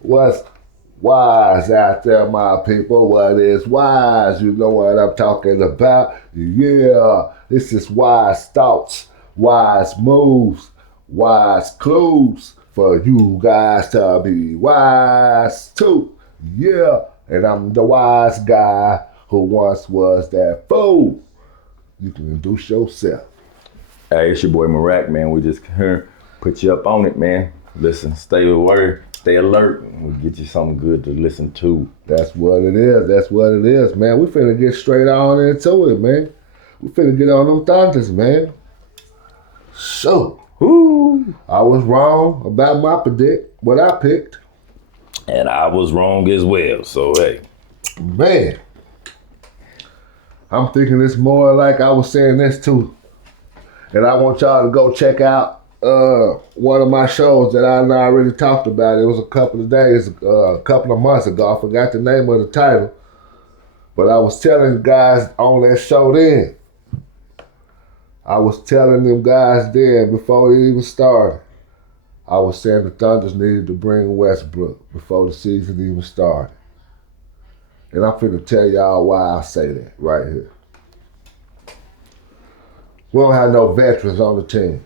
What's wise out there, my people? What is wise? You know what I'm talking about? Yeah, this is wise thoughts, wise moves, wise clues for you guys to be wise too. Yeah, and I'm the wise guy who once was that fool. You can introduce yourself. Hey, it's your boy Mirack, man. We just here put you up on it, man. Listen, stay aware, stay alert, and we'll get you something good to listen to. That's what it is. That's what it is, man. We finna get straight on into it, man. We finna get on them Thunders, man. So, Woo! I was wrong about what I picked. And I was wrong as well, so hey. Man, I'm thinking it's more like I was saying this too. And I want y'all to go check out one of my shows that I already talked about. It was a couple of months ago. I forgot the name of the title. But I was telling the guys on that show then. I was telling them guys then before it even started. I was saying the Thunders needed to bring Westbrook before the season even started. And I'm finna tell y'all why I say that right here. We don't have no veterans on the team.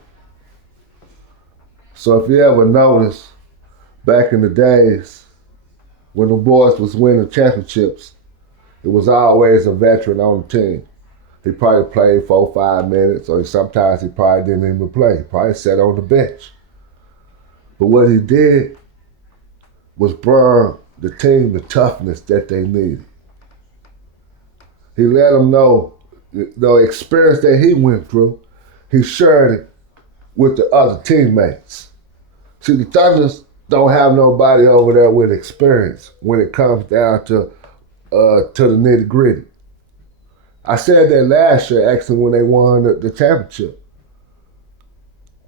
So if you ever notice, back in the days, when the boys was winning championships, it was always a veteran on the team. He probably played 4 or 5 minutes, or sometimes he probably didn't even play. He probably sat on the bench. But what he did was bring the team the toughness that they needed. He let them know the experience that he went through, he shared it with the other teammates. See, the Thunders don't have nobody over there with experience when it comes down to the nitty gritty. I said that last year, actually, when they won the championship.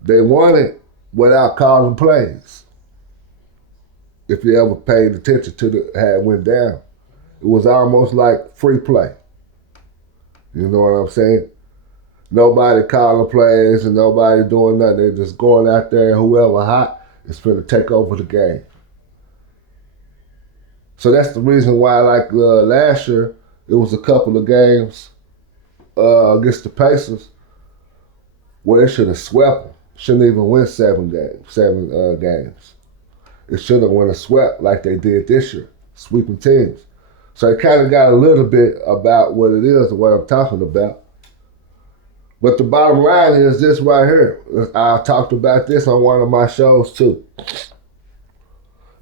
They won it without calling plays. If you ever paid attention to how it went down, it was almost like free play. You know what I'm saying? Nobody calling plays and nobody doing nothing. They're just going out there and whoever hot is finna take over the game. So that's the reason why, like last year, it was a couple of games against the Pacers where they should have swept them. Shouldn't even win 7 games. It should have won a swept like they did this year, sweeping teams. So it kind of got a little bit about what it is and what I'm talking about. But the bottom line is this right here. I talked about this on one of my shows too.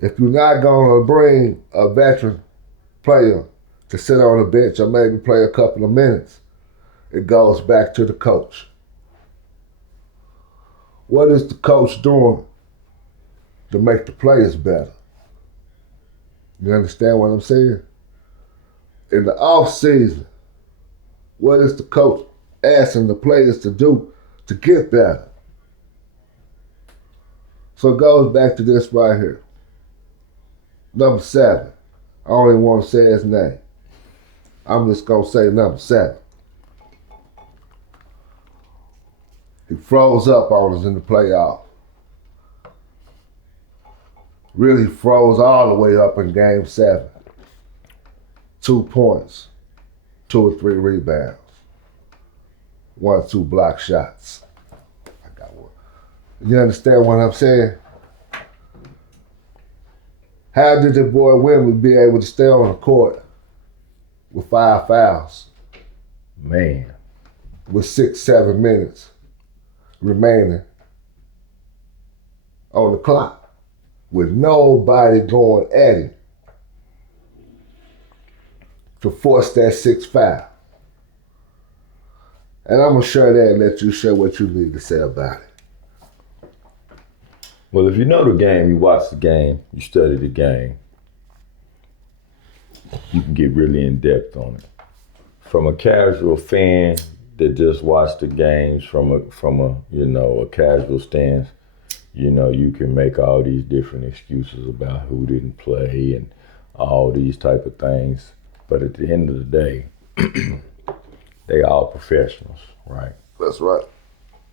If you're not going to bring a veteran player to sit on the bench or maybe play a couple of minutes, it goes back to the coach. What is the coach doing to make the players better? You understand what I'm saying? In the off season, what is the coach asking the players to do to get better? So it goes back to this right here. Number 7. I don't even want to say his name. I'm just going to say number 7. He froze up on us in the playoff. Really froze all the way up in game 7. 2 points, 2 or 3 rebounds, 1 or 2 block shots. I got one. You understand what I'm saying? How did the boy Wimby be able to stay on the court with 5 fouls? Man. With 6, 7 minutes remaining on the clock with nobody going at him to force that 6th foul. And I'm going to share that and let you share what you need to say about it. Well, if you know the game, you watch the game, you study the game, you can get really in depth on it. From a casual fan that just watch the games from a casual stance, you can make all these different excuses about who didn't play and all these type of things. But at the end of the day, they all professionals, right? That's right.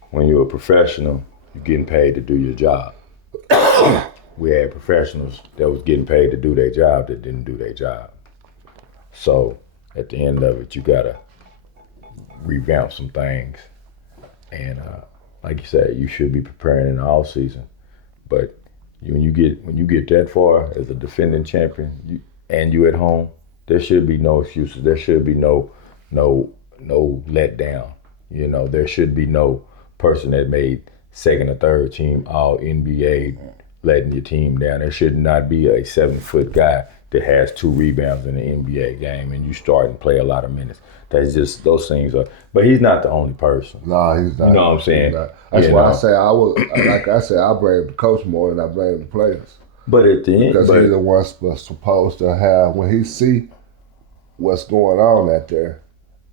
When you're a professional, you're getting paid to do your job. we had professionals that was getting paid to do their job that didn't do their job. So at the end of it, you gotta revamp some things. And like you said, you should be preparing in the off season. But when you get that far as a defending champion, and you at home, there should be no excuses. There should be no letdown. You know, there should be no person that made second or third team All NBA letting your team down. There should not be a 7-foot guy that has 2 rebounds in an NBA game and you start and play a lot of minutes. That's just, those things are, but he's not the only person. No, he's not. You know what I'm saying? That's why I say I blame the coach more than I blame the players. But at the end, because he's the one supposed to have, when he see what's going on out there,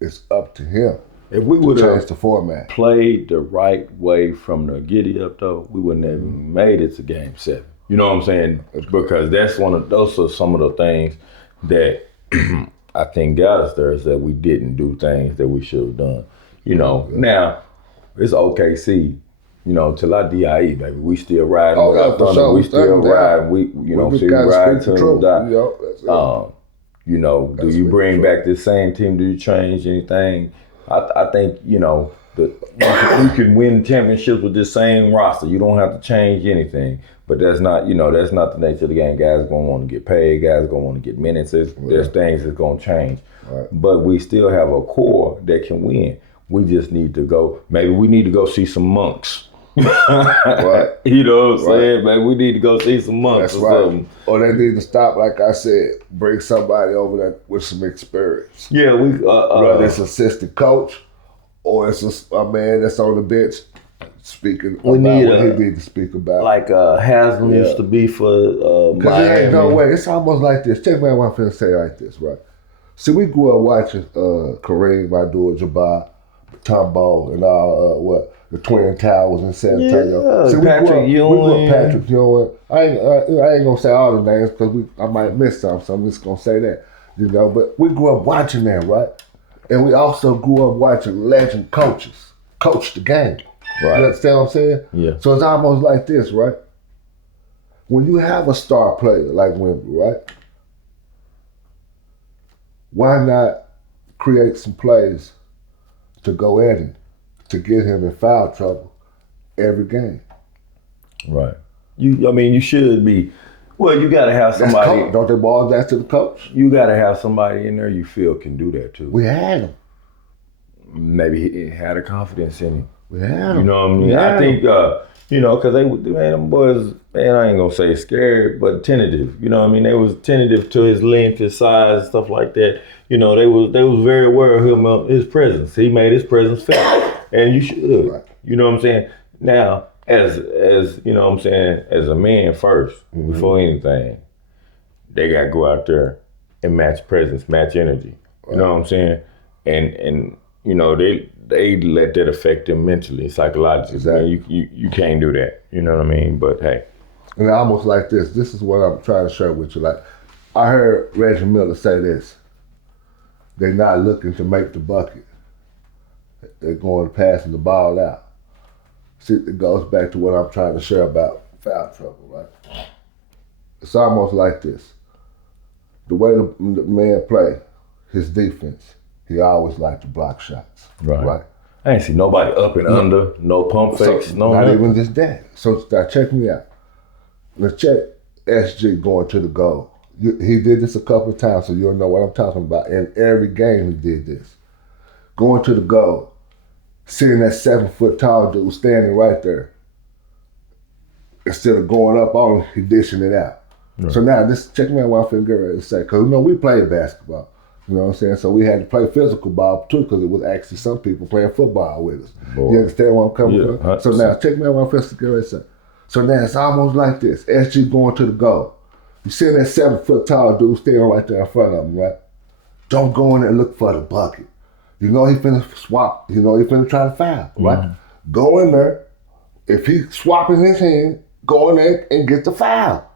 it's up to him. If we would have changed the format, played the right way from the giddy up though, we wouldn't have made it to Game 7. You know what I'm saying? Because those are some of the things that I think got us there, is that we didn't do things that we should have done. You know, now it's OKC. You know, till I DIE, baby, we still riding with our thunder. Sure. We still riding. We ride till we die. You know, do you bring back this same team? Do you change anything? I think, you know, we can win championships with this same roster. You don't have to change anything. But that's not the nature of the game. Guys are going to want to get paid. Guys are going to want to get minutes. There's things that's going to change. Right. But we still have a core that can win. We just need to go, maybe we need to go see some monks. Right. You know what I'm saying, man? We need to go see some monks. That's or something. Or they need to stop, like I said, bring somebody over there with some experience. Yeah, whether it's assistant coach or it's a man that's on the bench speaking about what he need to speak about. Like Haslam used to be for because there ain't no way. It's almost like this. Check me out what I'm finna say like this, right? See, we grew up watching Kareem Abdul-Jabbar, Tom Ball, and all the Twin Towers in San Antonio. Yeah, so Patrick Ewing. Patrick Ewing. I ain't gonna say all the names because I might miss some, so I'm just gonna say that. You know, but we grew up watching that, right? And we also grew up watching legend coaches coach the game. Right. You understand what I'm saying? Yeah. So it's almost like this, right? When you have a star player like Wemby, right? Why not create some plays to go at him, to get him in foul trouble every game? Right. You should be. Well, you got to have somebody. Don't they ball that to the coach? You got to have somebody in there you feel can do that too. We had him. Maybe he had a confidence in him. We had him. You know what I mean? I think, because them boys, man, I ain't going to say scared, but tentative. You know what I mean? They was tentative to his length, his size, stuff like that. You know, they was very aware of him, his presence. He made his presence felt. And you should. Right. You know what I'm saying? Now, as you know what I'm saying, as a man first, before anything, they got to go out there and match presence, match energy. Right. You know what I'm saying? And you know, they let that affect them mentally, psychologically. Exactly. Man, you can't do that. You know what I mean? But hey. And almost like this. This is what I'm trying to share with you. Like, I heard Reggie Miller say this. They're not looking to make the bucket. They're going passing the ball out. See, it goes back to what I'm trying to share about foul trouble, right? It's almost like this. The way the man play, his defense, he always liked to block shots. Right. I ain't see nobody up and under, no pump fakes, no not nothing. Even just that. So now check me out. Now check SG going to the goal. He did this a couple of times, so you'll know what I'm talking about. In every game he did this. Going to the goal, seeing that 7-foot tall dude standing right there. Instead of going up on him, he dishing it out. Right. So now check me out what I'm finna get ready to say. Because we played basketball. You know what I'm saying? So we had to play physical ball too, because it was actually some people playing football with us. Boy. You understand where I'm coming from? 100%. So now, check me out what I'm finna get ready to say. So now it's almost like this. SG going to the goal. You see that 7-foot tall dude standing right there in front of him, right? Don't go in there and look for the bucket. You know he finna swap. You know he finna try to foul, right? Mm-hmm. Go in there. If he's swapping his hand, go in there and get the foul.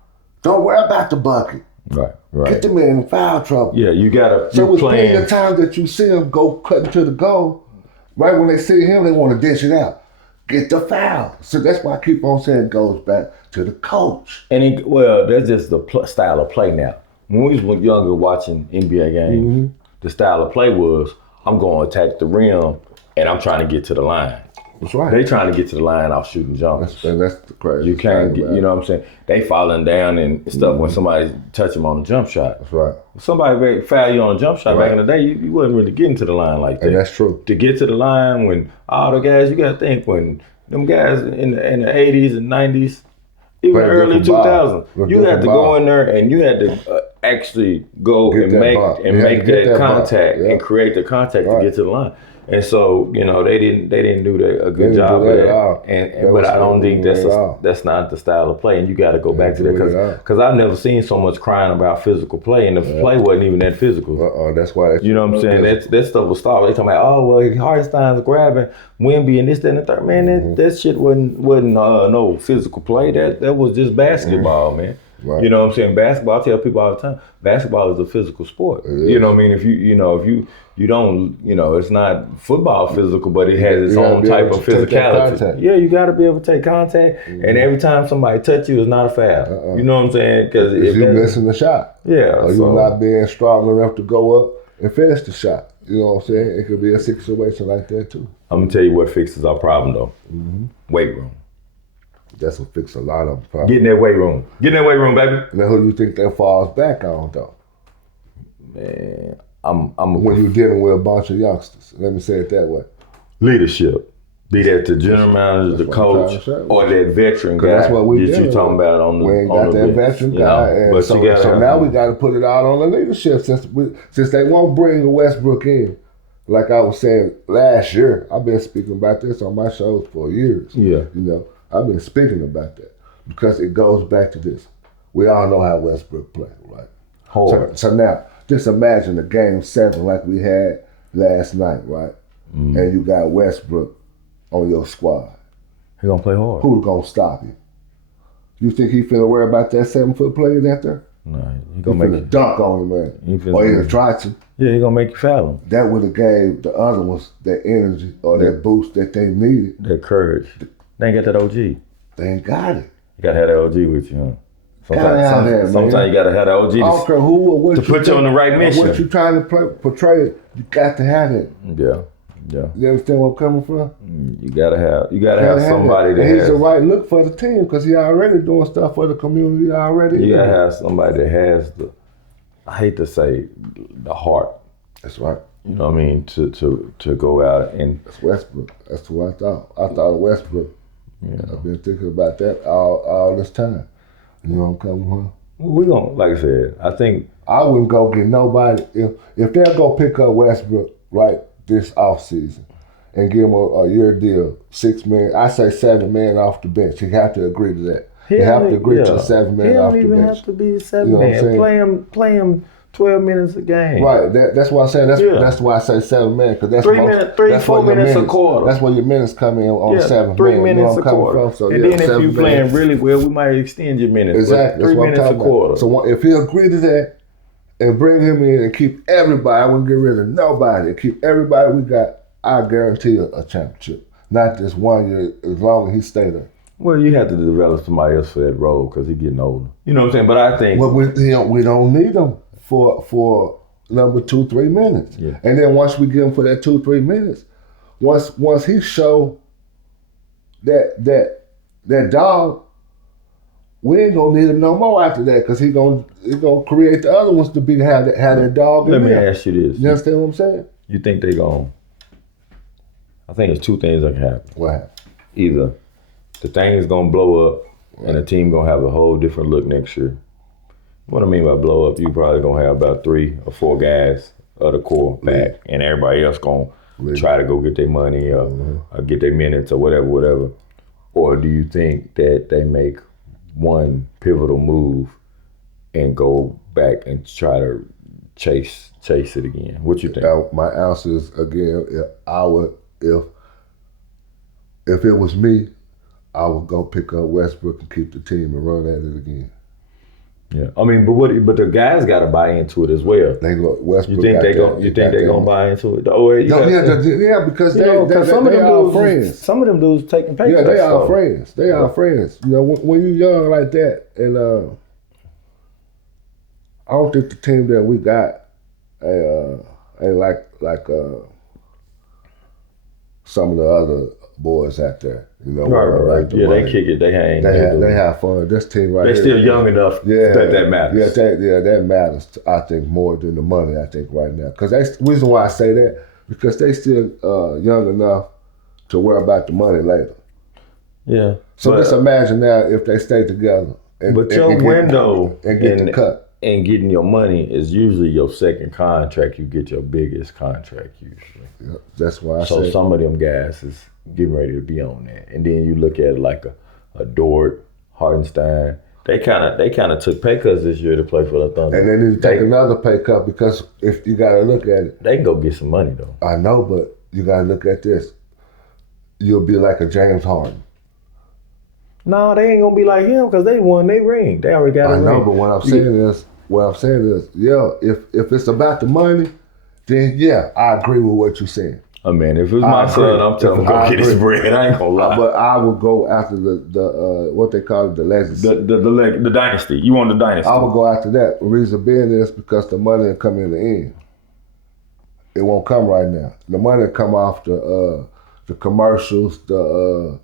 Don't worry about the bucket. Right. Get the man in foul trouble. Yeah, you gotta. So it's plenty of times that you see him go cutting to the goal. Right when they see him, they want to dish it out. get the foul. So that's why I keep on saying it goes back to the coach. And that's just the style of play now. When we was younger watching NBA games, the style of play was, I'm going to attack the rim and I'm trying to get to the line. That's right. They trying to get to the line off shooting jumpers. That's the crazy. You can't get, you know what I'm saying? They falling down and stuff when somebody touch them on a jump shot. That's right. Somebody foul you on a jump shot back in the day, you wasn't really getting to the line like that. And that's true. To get to the line when all the guys, you got to think when them guys in the 80s and 90s, even early 2000s, you had to go in there and you had to actually go and make that contact and create the contact to get to the line. And so, you know, they didn't do a good job of that. But I don't think that's not the style of play. And you got to go back to that because I've never seen so much crying about physical play, and the play wasn't even that physical. That's why. You know what I'm saying? That stuff was stopped. They talking about, oh well, Hartenstein's grabbing Wemby and this, that, and the third. Man, that shit wasn't no physical play. That was just basketball, man. Right. You know what I'm saying? Basketball, I tell people all the time, basketball is a physical sport. You know what I mean? If you don't, you know, it's not football physical, but it has its own type of physicality. Yeah, you got to be able to take contact, and every time somebody touch you, it's not a foul. You know what I'm saying? Because if you're missing the shot, or you're not being strong enough to go up and finish the shot. You know what I'm saying? It could be a situation like that too. I'm gonna tell you what fixes our problem though. Weight room. That's what fix a lot of problems. Get in that weight room. Get in that weight room, baby. Now who do you think that falls back on though? Man, when you're dealing with a bunch of youngsters. Let me say it that way. Leadership. Be that the general manager, the coach, or that veteran guy that's what we you talking about on the. We ain't got that veteran guy, and so now we got to put it out on the leadership since they won't bring a Westbrook in. Like I was saying last year, I've been speaking about this on my shows for years. Yeah, you know. I've been speaking about that because it goes back to this. We all know how Westbrook played, right? Hard. So now, just imagine a game 7 like we had last night, right? And you got Westbrook on your squad. He gonna play hard. Who's gonna stop him? You think he finna worry about that 7-foot player out there? No, he gonna make a dunk on him, man. Or he'll try to. Yeah, he gonna make you foul him. That would have gave the other ones that energy or that boost that they needed. That courage. They ain't got that OG. They ain't got it. You gotta have that OG with you, huh? Sometimes you gotta have that OG I don't care who or what to put you on the right mission. What you trying to portray, you got to have it. Yeah. You understand where I'm coming from? You gotta have somebody that he's the right look for the team because he already doing stuff for the community already. You gotta have somebody that has I hate to say the heart. That's right. You know what I mean? To go out and that's Westbrook. That's what I thought. I thought of Westbrook. Yeah. I've been thinking about that all this time. You know what I'm coming from? We gonna, like I said, I think I wouldn't go get nobody if they'll go pick up Westbrook right this offseason and give him a year deal, $6 million. I say $7 million off the bench. You have to agree to that. You have to agree to $7 million off the bench. He don't even have to be $7 million. Play him 12 minutes a game. Right. That's why I say that's why I say $7 million because that's 4 minutes a quarter. That's where your minutes come in on $7 3 million. minutes a quarter. So, and then if you're playing really well, we might extend your minutes. Exactly. 3 minutes a quarter. So if he agree to that and bring him in and keep everybody, I wouldn't get rid of nobody. And keep everybody we got, I guarantee a championship. Not just 1 year, as long as he stay there. Well, you have to develop somebody else for that role because he's getting older. You know what I'm saying? But I think we don't need him for number 2-3 minutes. Yeah. And then once we get him for that 2-3 minutes, once he show that dog, we ain't gonna need him no more after that because he's gonna create the other ones to be have that dog. Let me ask you this. You understand what I'm saying? You think they gonna? I think there's two things that can happen. What happened? Either the thing is gonna blow up and the team gonna have a whole different look next year. What I mean by blow up, you probably gonna have about 3 or 4 guys of the core back, and everybody else gonna try to go get their money or get their minutes or whatever. Or do you think that they make one pivotal move and go back and try to chase it again? What you think? My answer is again, if it was me, I would go pick up Westbrook and keep the team and run at it again. Yeah, I mean, but the guys got to buy into it as well. They go Westbrook. You think they gonna buy into it? Oh, Because they are friends. Some of them dudes taking pay cuts. Yeah, they are friends. They are friends. You know, when you're young like that, and I don't think the team that we got ain't like some of the other boys out there. You know, right. Yeah, they kick it. They hang. They have fun. This team right here. They're still young enough that matters. That matters. I think more than the money. I think right now, because that's the reason why I say that, because they still young enough to worry about the money later. Yeah. So just imagine now if they stay together. Your window and get the cut. And getting your money is usually your second contract. You get your biggest contract usually. Yeah, that's why I So some of them guys is getting ready to be on that. And then you look at it like a Dort, Hartenstein. They kind of took pay cuts this year to play for the Thunder. And they need to take another pay cut, because if you got to look at it. They can go get some money though. I know, but you got to look at this. You'll be like a James Harden. No, they ain't gonna be like him because they won their ring. They already got a ring. I know, but what I'm saying is, yeah, if it's about the money, then yeah, I agree with what you're saying. I mean, if it was my son, I'm telling him go get his bread. I ain't gonna lie. But I would go after the what they call it, the legacy. The dynasty. You want the dynasty. I would go after that. The reason being is because the money will come in the end. It won't come right now. The money will come off the commercials, the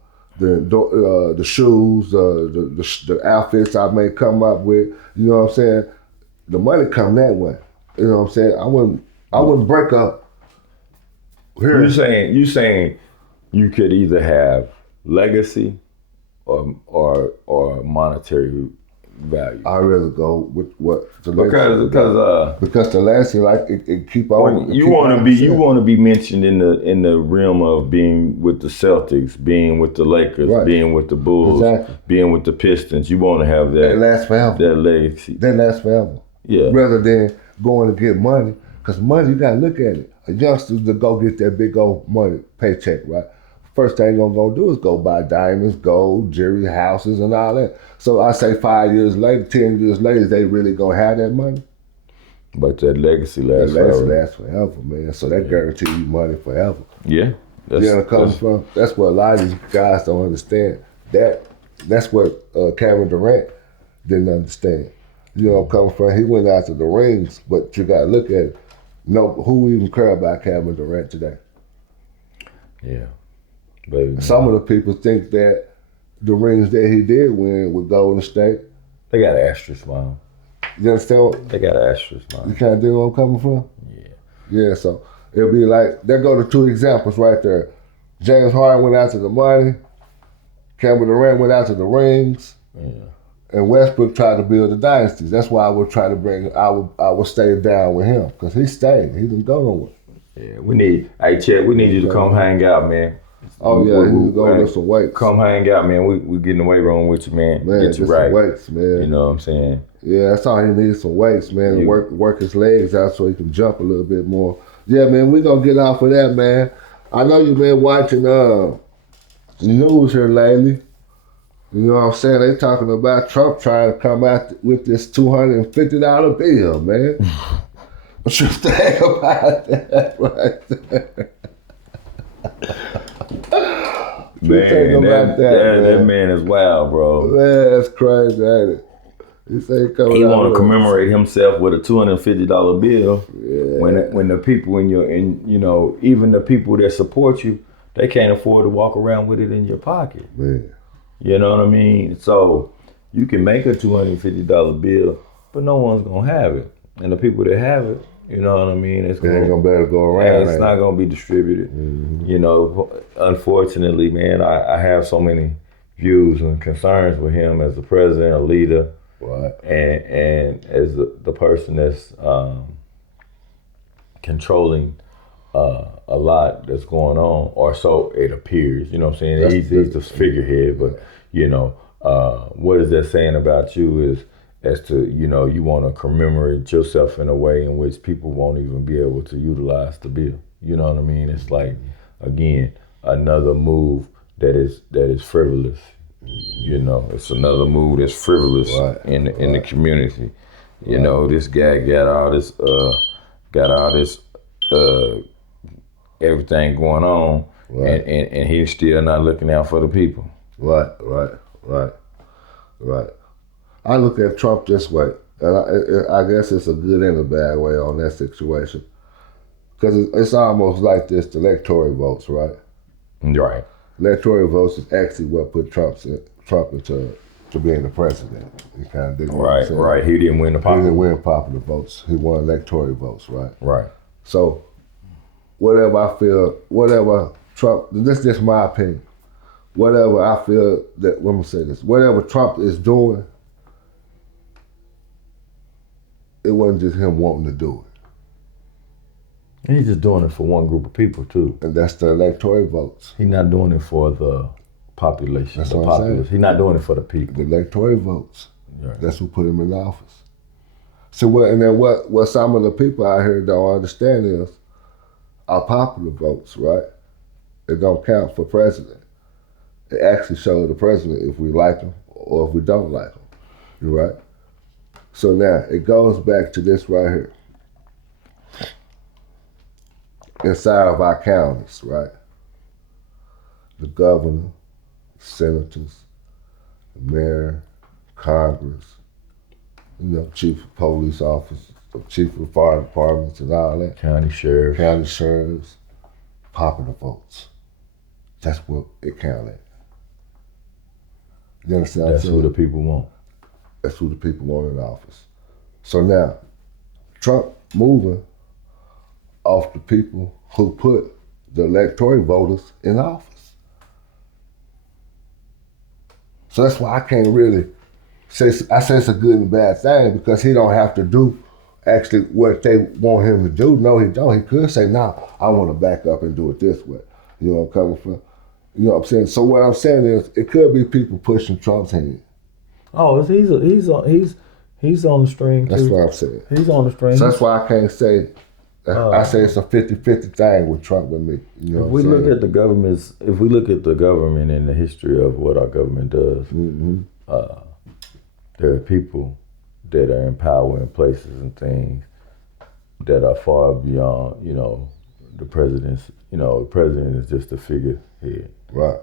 shoes, the outfits I may come up with. You know what I'm saying? The money come that way. You know what I'm saying? I wouldn't break up. Here. You saying you could either have legacy or monetary value. I really go with what the because the legacy, like it keep on. You want to be mentioned in the realm of being with the Celtics, being with the Lakers, right. Being with the Bulls, exactly. Being with the Pistons. You want to have that. That lasts forever. That legacy. That lasts forever. Yeah. Rather than going to get money, because money, you got to look at it. A youngster to go get that big old money paycheck, right? First thing you're going to do is go buy diamonds, gold, jewelry, houses, and all that. So I say 5 years later, 10 years later, they really going to have that money? But that legacy lasts forever. That lasts forever, man. So that guarantees you money forever. Yeah. You know where it comes from? That's what a lot of these guys don't understand. That's what Kevin Durant didn't understand. You know where I'm coming from? He went after the rings, but you got to look at it. No, who even care about Kevin Durant today? Yeah. Baby, some of the people think that the rings that he did win with Golden State, they got an asterisk on. You understand? They got an asterisk on. You can't do where I'm coming from? Yeah. Yeah, so it'll be like, there go the two examples right there. James Harden went after the money, Kevin Durant went after the rings, and Westbrook tried to build the dynasties. That's why I would try to I would stay down with him, because he stayed. He didn't go nowhere. Yeah, Chet, we need you to come hang out, man. Oh yeah, he was going with some weights. Come hang out, man. We get in the weight room with you, man. Get you right. Some weights, man. You know what I'm saying? Yeah, that's all he needs, some weights, man. Work his legs out so he can jump a little bit more. Yeah, man, we gonna get off of that, man. I know you've been watching the news here lately. You know what I'm saying? They talking about Trump trying to come out with this $250 bill, man. What you think about that right there? Man, that man is wild, bro. Man, that's crazy, ain't it? He want to commemorate himself with a $250 bill. Yeah. When the people even the people that support you, they can't afford to walk around with it in your pocket. Man. You know what I mean? So you can make a $250 bill, but no one's gonna have it. And the people that have it, you know what I mean? It's ain't gonna be able to go around. It's not gonna be distributed. Mm-hmm. You know, unfortunately, man, I have so many views and concerns with him as the president, a leader, right, and as the person that's controlling a lot that's going on, or so it appears. You know what I'm saying? He's the figurehead, but you know, what is that saying about you is, as to, you know, you want to commemorate yourself in a way in which people won't even be able to utilize the bill. You know what I mean? It's like, again, another move that is frivolous. You know, it's another move that's frivolous in the community. You know, this guy got all this everything going on, and he's still not looking out for the people. Right. I look at Trump this way, and I guess it's a good and a bad way on that situation. Because it's almost like this, the electoral votes, right? Right. Electoral votes is actually what put Trump into being the president. He kind of did Right. He didn't win the popular. He didn't win popular votes. He won electoral votes, right? Right. So whatever Trump, this is just my opinion. Whatever I feel that, let me say this, whatever Trump is doing, it wasn't just him wanting to do it. And he's just doing it for one group of people too. And that's the electoral votes. He's not doing it for the population. That's what I'm saying. He's not doing it for the people. The electoral votes. Right. That's who put him in office. So what some of the people out here don't understand is our popular votes, right? It don't count for president. It actually shows the president if we like him or if we don't like him. You right? So now it goes back to this right here. Inside of our counties, right? The governor, senators, the mayor, Congress, chief of police officers, chief of fire departments and all that. County sheriffs, popular votes. That's what it counted. You understand? That's who the people want. That's who the people want in office. So now, Trump moving off the people who put the electoral voters in office. So that's why I can't really say it's a good and bad thing, because he don't have to do actually what they want him to do. No, he don't. He could say, no, I want to back up and do it this way. You know where I'm coming from? You know what I'm saying? So what I'm saying is, it could be people pushing Trump's hand. Oh, he's on the string too. That's what I'm saying. He's on the string. So that's why I can't say. I say it's a 50-50 thing with Trump and me. You know if we look at the government and the history of what our government does, there are people that are in power in places and things that are far beyond, the president's. The president is just a figurehead. Right.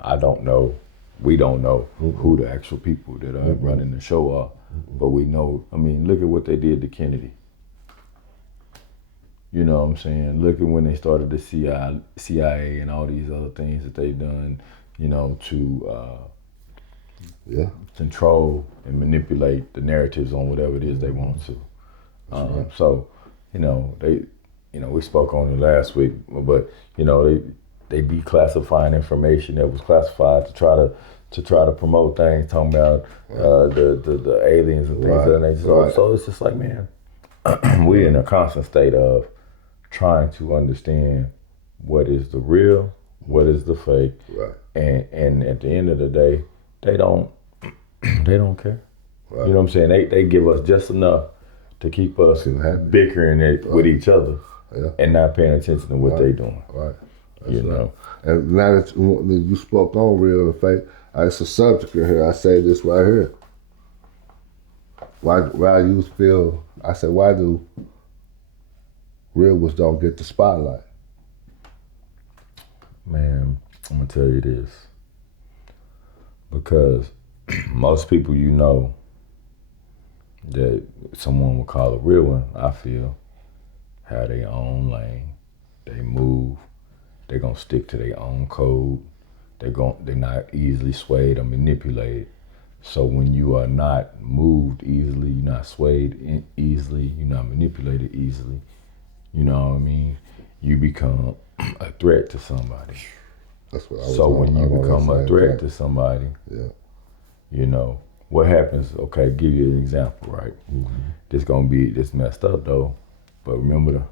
I don't know. We don't know who the actual people that are running the show are, but we know. I mean, look at what they did to Kennedy. You know what I'm saying? Look at when they started the CIA and all these other things that they've done, to control and manipulate the narratives on whatever it is they want to. Right. So, we spoke on it last week, but they declassifying information that was classified to try to promote things, talking about the aliens and things of that nature. So it's just like, man, we're in a constant state of trying to understand what is the real, what is the fake, and at the end of the day, they don't care. Right. You know what I'm saying? They give us just enough to keep us bickering with each other and not paying attention to what they're doing. Right. That's you know. And now that you spoke on real and fake, it's a subject in here. I say this right here. Why you feel? I said, why do real ones don't get the spotlight? Man, I'm gonna tell you this. Because most people that someone would call a real one, I feel, have their own lane. They move. They're gonna stick to their own code. They're not easily swayed or manipulated. So when you are not moved easily, you're not swayed easily, you're not manipulated easily, you know what I mean? You become a threat to somebody. That's what I was So when you become a threat to somebody, what happens? Okay, give you an example, right? Mm-hmm. This messed up though, but remember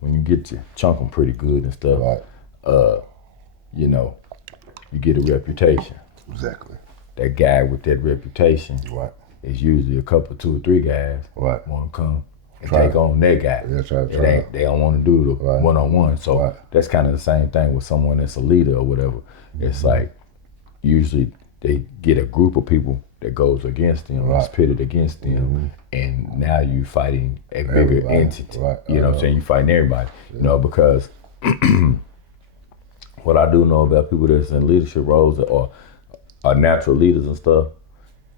when you get your chunking pretty good and stuff, you get a reputation. Exactly. That guy with that reputation is usually a couple, 2 or 3 guys want to come and take on their guy. They don't want to do the one-on-one. So that's kind of the same thing with someone that's a leader or whatever. It's like usually they get a group of people that goes against them, is pitted against them, and now you fighting a bigger entity. You know what I'm saying? You fighting everybody. You know, because what I do know about people that's in leadership roles or are natural leaders and stuff,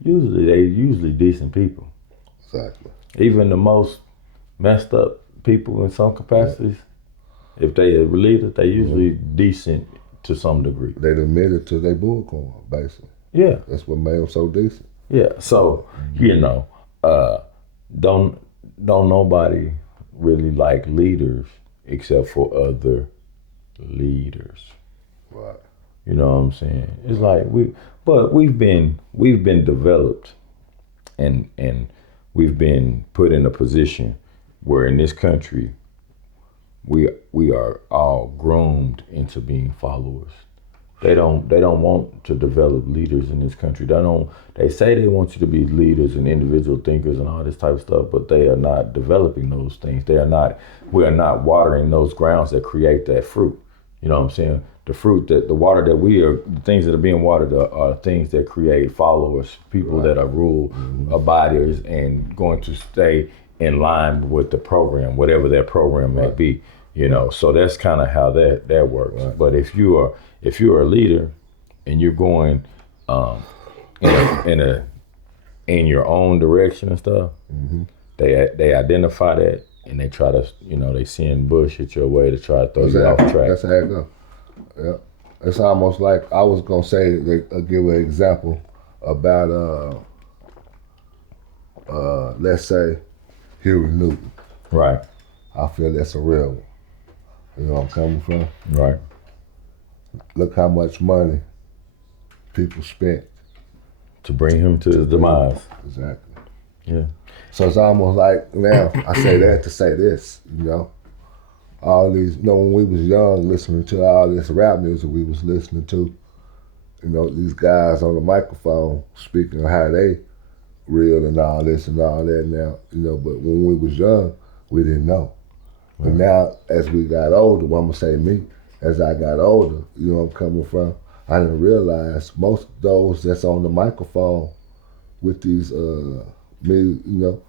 usually decent people. Exactly. Even the most messed up people in some capacities, if they are leaders, they usually decent to some degree. They admitted to their bullcorn, basically. Yeah. That's what made them so decent. Yeah. So, you know, don't nobody really like leaders except for other leaders. Right. You know what I'm saying? It's like we've been developed and we've been put in a position where in this country we are all groomed into being followers. They don't want to develop leaders in this country. They say they want you to be leaders and individual thinkers and all this type of stuff, but they are not developing those things. We are not watering those grounds that create that fruit. You know what I'm saying? The fruit the things that are being watered are things that create followers, people that are rule abiders and going to stay in line with the program, whatever that program may be. You know, so that's kind of how that works. Right. But if you're a leader and you're going in your own direction and stuff, they identify that and they try to, you know, they send bullshit your way to try to throw you off track. That's how it goes. Yeah, it's almost like I was gonna say, give an example about let's say Huey Newton. Right. I feel that's a real one. You know where I'm coming from? Right. Look how much money people spent to bring him to his demise. Exactly. Yeah. So it's almost like now I say that to say this, you know. All these, you know, when we was young, listening to all this rap music we was listening to, you know, these guys on the microphone speaking of how they real and all this and all that now, you know, but when we was young, we didn't know. But now, as we got older, well, I'm gonna say me, as I got older, you know where I'm coming from, I didn't realize most of those that's on the microphone with these, you know,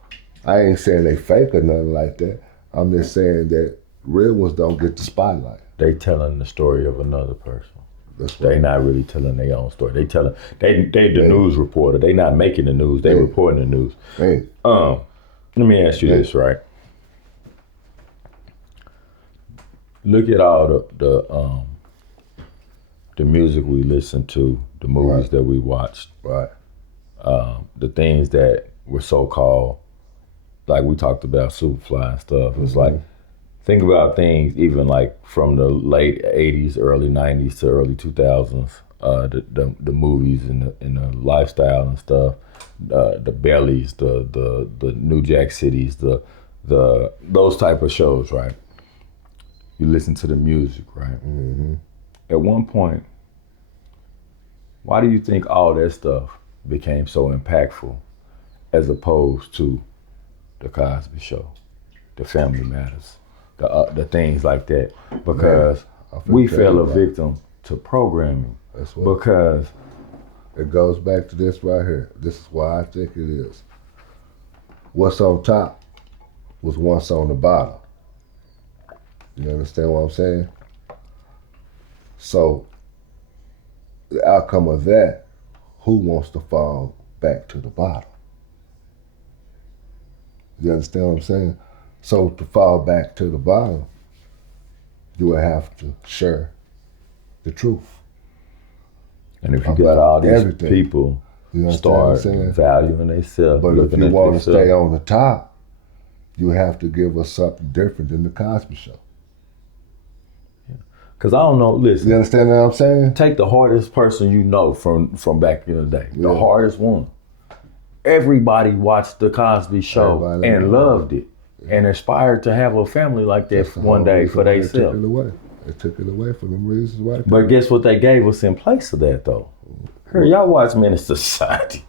I ain't saying they fake or nothing like that. I'm just saying that real ones don't get the spotlight. They telling the story of another person. That's right. They not really telling their own story. They the news reporter. They not making the news. They reporting the news. Let me ask you this, right? Look at all the music we listen to, the movies that we watched. Right. The things that were so-called, like we talked about Superfly and stuff. It's like, think about things even like from the late 80s, early 90s to early 2000s, the movies and the lifestyle and stuff, the Bellies, the New Jack Cities, those type of shows, right? You listen to the music, right? At one point, why do you think all that stuff became so impactful as opposed to the Cosby Show, the Family Matters, the things like that? Because we fell a victim to programming. That's what, because it goes back to this right here. This is why I think it is. What's on top was once on the bottom. You understand what I'm saying? So the outcome of that, who wants to fall back to the bottom? You understand what I'm saying? So to fall back to the bottom, you would have to share the truth. And if you got all these people you start valuing themselves, but if you want to stay on the top, you have to give us something different than the Cosby Show. Because I don't know, listen. You understand what I'm saying? Take the hardest person you know from back in the day. The hardest one. Everybody watched the Cosby Show and loved it and aspired to have a family like that one day for themselves. They took it away for them reasons why. But guess what they gave us in place of that though? Here, y'all watch Menace to Society.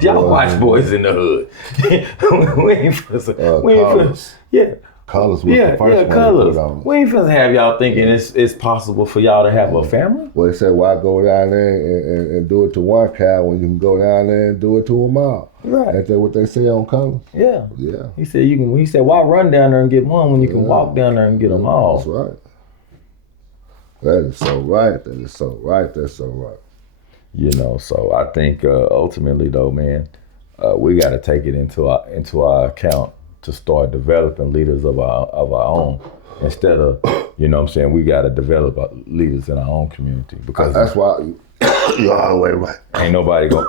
Y'all watch Boys in the Hood. we ain't Colors. Yeah. Colors was the first one they Colors. put on. We ain't finna have y'all thinking it's possible for y'all to have a family. Well, they said, why go down there and do it to one cow when you can go down there and do it to them all? Right. Ain't that what they say on Colors? Yeah. Yeah. He said He said, why run down there and get one when you can walk down there and get them all? That's right. That is so right. That is so right. That's so right. You know, so I think ultimately though, man, we got to take it into our account to start developing leaders of our own instead of, you know what I'm saying, we got to develop leaders in our own community, because that's why you're all the way right. Ain't nobody going,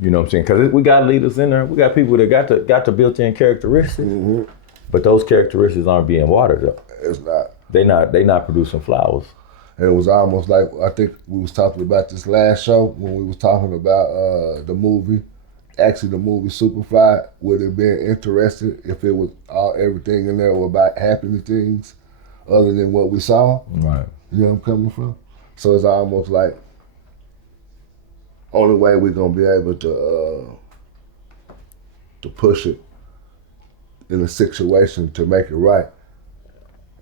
you know what I'm saying, because we got leaders in there. We got people that got the built-in characteristics, but those characteristics aren't being watered up. It's not. They not producing flowers. And it was almost like, I think we was talking about this last show when we was talking about the movie Superfly. Would it been interested if it was everything in there was about happening things other than what we saw? Right. You know where I'm coming from? So it's almost like only way we're gonna be able to push it in a situation to make it right,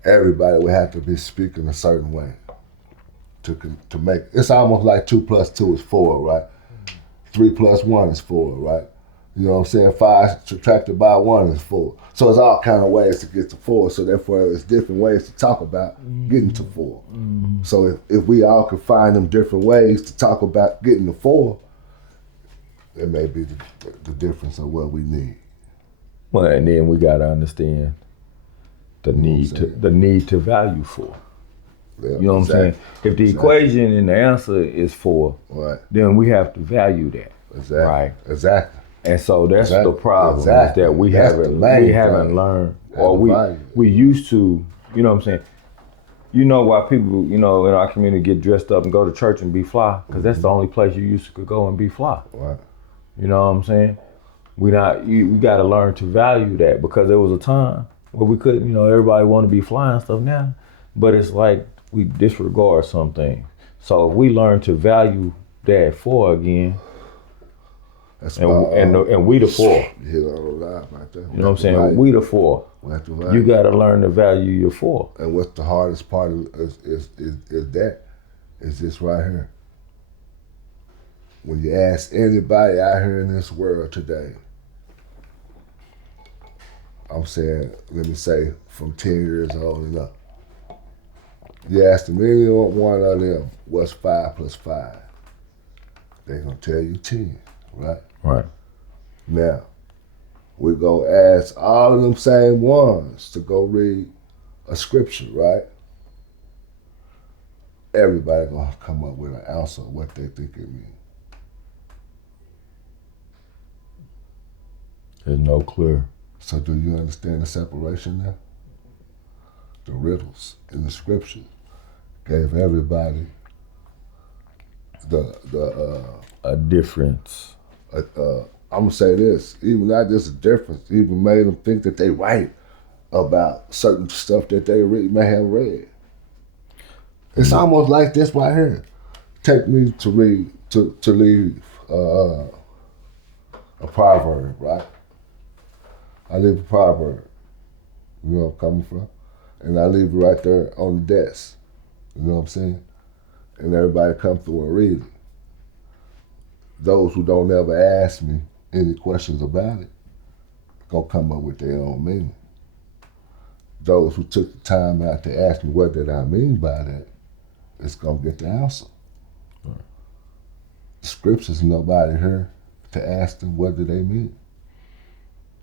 everybody would have to be speaking a certain way to make it's almost like 2 + 2 is 4, right? 3 + 1 is 4, right? You know what I'm saying? 5 subtracted by 1 is 4. So it's all kind of ways to get to 4. So therefore, it's different ways to talk about getting to 4. So if we all could find them different ways to talk about getting to 4, it may be the difference of what we need. Well, and then we got to understand the need to value 4. Yeah, you know what I'm saying? If the equation and the answer is 4, right, then we have to value that. Exactly. Right. Exactly. And so that's the problem, is that we haven't learned, or we used to, you know what I'm saying? You know why people, you know, in our community get dressed up and go to church and be fly? Because that's the only place you used to go and be fly. Right. You know what I'm saying? We got to learn to value that, because there was a time where we couldn't, you know, everybody want to be fly and stuff now, but it's like we disregard some things. So if we learn to value that 4 again, and we the 4. You hit on the line right there. You know what I'm saying? We the 4. You got to learn to value your 4. And what's the hardest part is this right here. When you ask anybody out here in this world today, I'm saying, let me say, from 10 years old and up, you ask them, any one of them, what's 5 + 5? They're going to tell you 10, right? Right. Now, we're going to ask all of them same ones to go read a scripture, right? Everybody going to come up with an answer of what they think it means. There's no clear. So do you understand the separation there? The riddles in the scripture gave everybody a difference. I'm gonna say this, even not just a difference, even made them think that they right about certain stuff that they may have read. It's almost like this right here. Take me to read, to leave a proverb, right? I leave a proverb, you know where I'm coming from? And I leave it right there on the desk, you know what I'm saying? And everybody come through and read it. Those who don't ever ask me any questions about it, gonna come up with their own meaning. Those who took the time out to ask me what did I mean by that, it's gonna get the answer. Right. The scriptures, nobody here to ask them what do they mean.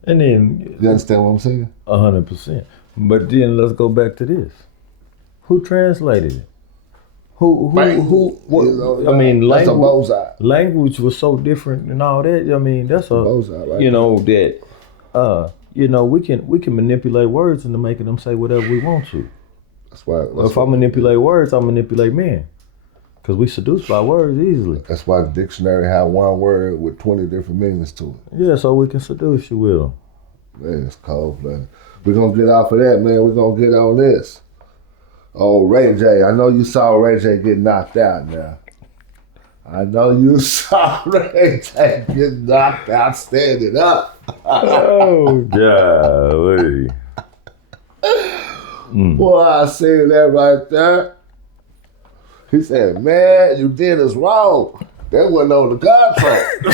And then you understand what I'm saying? 100%. But then let's go back to this. Who translated it? Who what, you know, I mean, language was so different and all that. I mean, that's right, you know, that you know, we can manipulate words into making them say whatever we want to. That's why. If I manipulate words, I manipulate men, because we seduced by words easily. That's why the dictionary had one word with 20 different meanings to it. Yeah, so we can seduce you with them. Man, it's cold, man. We're gonna get off of that, man. We're gonna get on this. Oh, Ray J, I know you saw Ray J get knocked out now. I know you saw Ray J get knocked out standing up. Oh, golly. Boy, I seen that right there. He said, man, you did us wrong. That wasn't on the contract.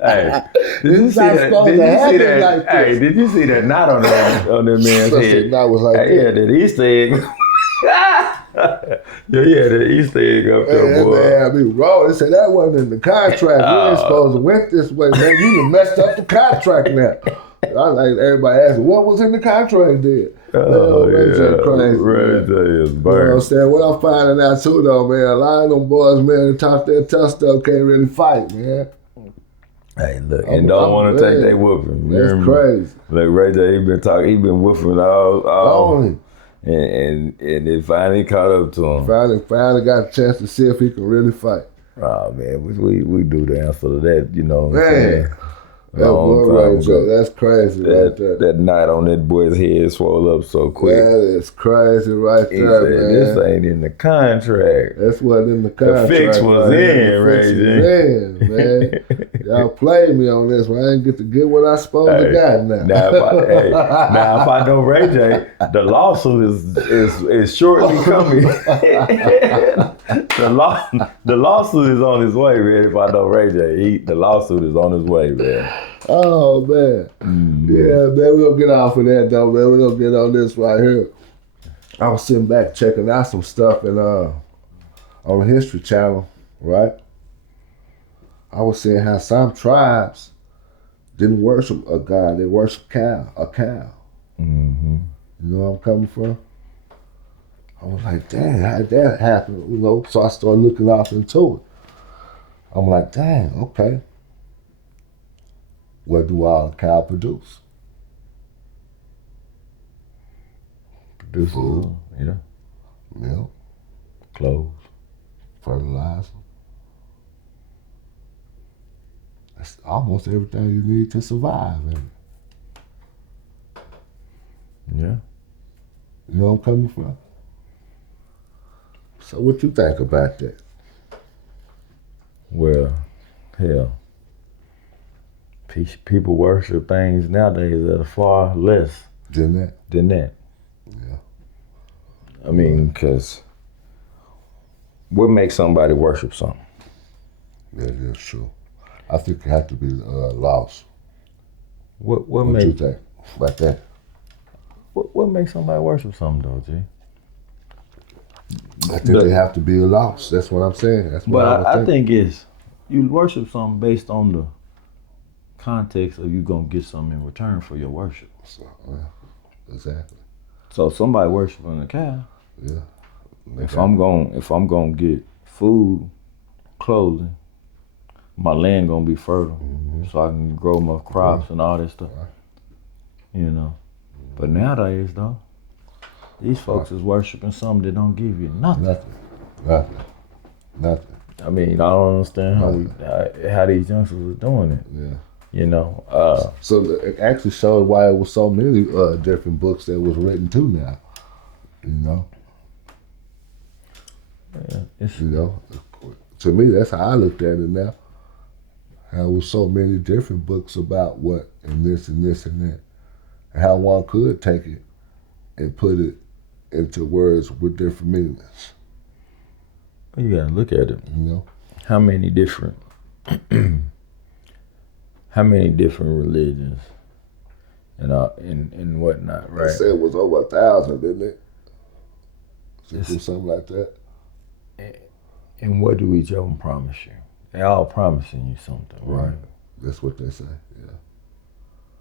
Hey, did you see that? Did you see that knot on that man's head? That was like hey, yeah, that Easter egg. yeah, the Easter egg up there, boy. They had me wrong. They said that wasn't in the contract. We ain't supposed to went this way, man. You done messed up the contract now. I was like, everybody asking, what was in the contract then? Ray J crazy. Ray J is burnt. You know what I'm saying? What I'm finding out too, though, man, a lot of them boys, man, that talk that tough stuff can't really fight, man. Hey, look, and don't want to take their whooping. That's crazy. Like Ray J, he been whooping all and it finally caught up to him. Finally got a chance to see if he can really fight. Oh man, we do the answer to that, you know what I'm saying? That's crazy right there. That knot on that boy's head swelled up so quick. That is crazy right there, man. This ain't in the contract. That's what in the contract. The fix was in, Ray J. Man. Y'all played me on this one. I didn't get to get what I supposed to got now. Now if I know Ray J, the lawsuit is shortly coming. The lawsuit is on his way, man. If I know Ray J, the lawsuit is on his way, man. Oh man, yeah, man. We're gonna get off of that though, man. We're gonna get on this right here. I was sitting back checking out some stuff and on the History Channel, right? I was seeing how some tribes didn't worship a god; they worship a cow. Mm-hmm. You know where I'm coming from? I was like, dang, how did that happen? You know, so I started looking off into it. I'm like, dang, okay. What do all the cow produce? Produce food, yeah. Milk. Clothes. Fertilizer. That's almost everything you need to survive. Yeah. You know where I'm coming from? So what you think about that? Well, hell. People worship things nowadays that are far less than that. Yeah. I mean, because what makes somebody worship something? Yeah, that's true. I think it has to be lost. What you think about that? What makes somebody worship something, though, G? I think they have to be a loss. That's what I'm saying. That's what I think it's you worship something based on the context of you gonna get something in return for your worship. So, exactly. So somebody worshiping a cow. Yeah. If I'm gonna get food, clothing, my land gonna be fertile, so I can grow my crops and all that stuff. You know. But nowadays though, these folks is worshiping something that don't give you nothing. Nothing. I mean, I don't understand how these youngsters are doing it. Yeah. You know. So it actually showed why it was so many different books that was written too now. You know. Yeah, you know, to me that's how I looked at it now. How it was so many different books about what and this and this and that. And how one could take it and put it into words with different meanings. Well, you gotta look at it. You know, how many different religions and whatnot, right? They said it was over 1,000, didn't it? Something like that. And what do each of them promise you? They all promising you something, right? That's what they say. Yeah.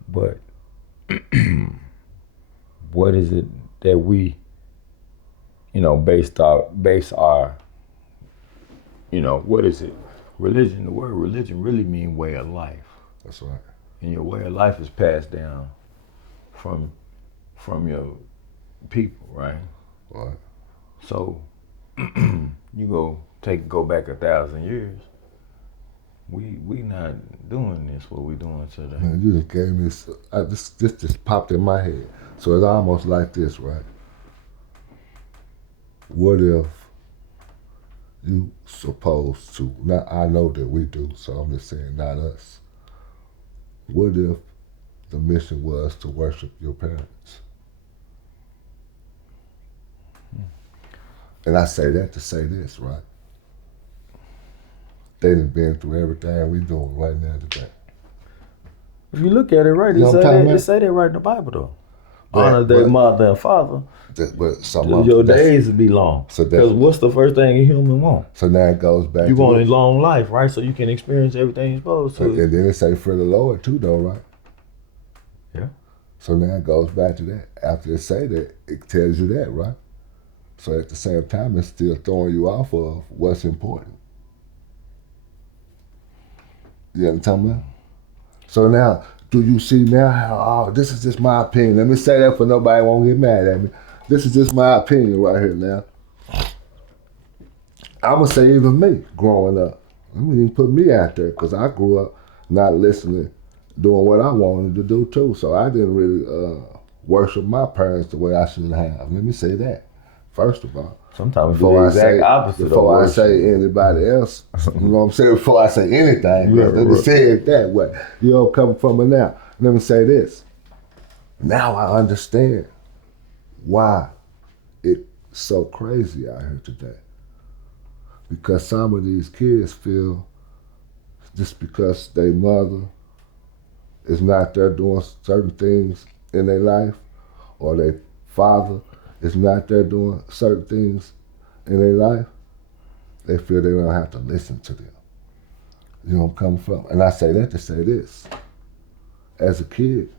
But what is it that we, base our, what is it? Religion, the word religion really means way of life. That's right. And your way of life is passed down from your people, right? Right. So you go back 1,000 years. We not doing this what we doing today. Man, you just gave me this just popped in my head. So it's almost like this, right? What if you supposed to. Now, I know that we do, so I'm just saying, not us. What if the mission was to worship your parents? And I say that to say this, right? They done been through everything we doing right now today. If you look at it right, You know it say that right in the Bible though. Honor their mother and father. Your days will be long. Because what's the first thing a human wants? So now it goes back. You want a long life, right? So you can experience everything you're supposed to. And then it say for the Lord too, though, right? Yeah. So now it goes back to that. After it say that, it tells you that, right? So at the same time, it's still throwing you off of what's important. You know what I'm talking about? So now, do you see now how, this is just my opinion. Let me say that for nobody won't get mad at me. This is just my opinion right here now. I'm going to say even me growing up. I'm going to even put me out there because I grew up not listening, doing what I wanted to do too. So I didn't really worship my parents the way I should have. Let me say that, first of all. Sometimes before I say anybody else, you know what I'm saying? Before I say anything, let me say it that way. You know, coming from it now. Let me say this. Now I understand why it's so crazy out here today. Because some of these kids feel just because their mother is not there doing certain things in their life, or their father is not there doing certain things in their life, they feel they don't have to listen to them. You know where I'm coming from? And I say that to say this. As a kid,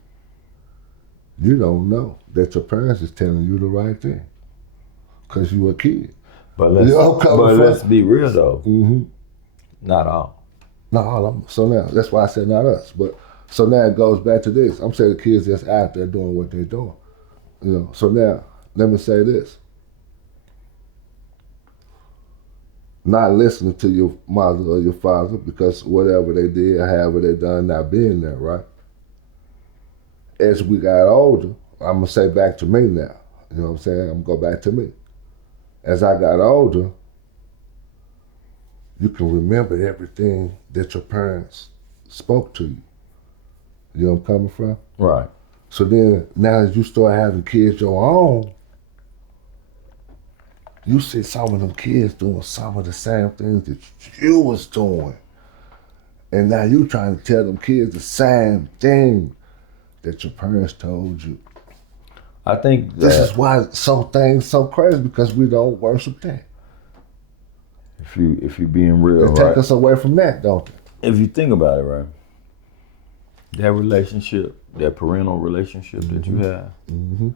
you don't know that your parents is telling you the right thing because you a kid. But let's be real though. Mm-hmm. Not all. Not all. So now, that's why I said not us. But so now it goes back to this. I'm saying the kids that's out there doing what they're doing. You know. So now, let me say this. Not listening to your mother or your father because whatever they did, however they done, not being there, right? As we got older, I'm going to say back to me now. You know what I'm saying? I'm going to go back to me. As I got older, you can remember everything that your parents spoke to you. You know where I'm coming from? Right. So then, now as you start having kids your own, you see some of them kids doing some of the same things that you was doing. And now you trying to tell them kids the same thing that your parents told you. I think this is why some things so crazy, because we don't worship that. If you being real, they take us away from that, don't they? If you think about it, right, that relationship, that parental relationship that you have, you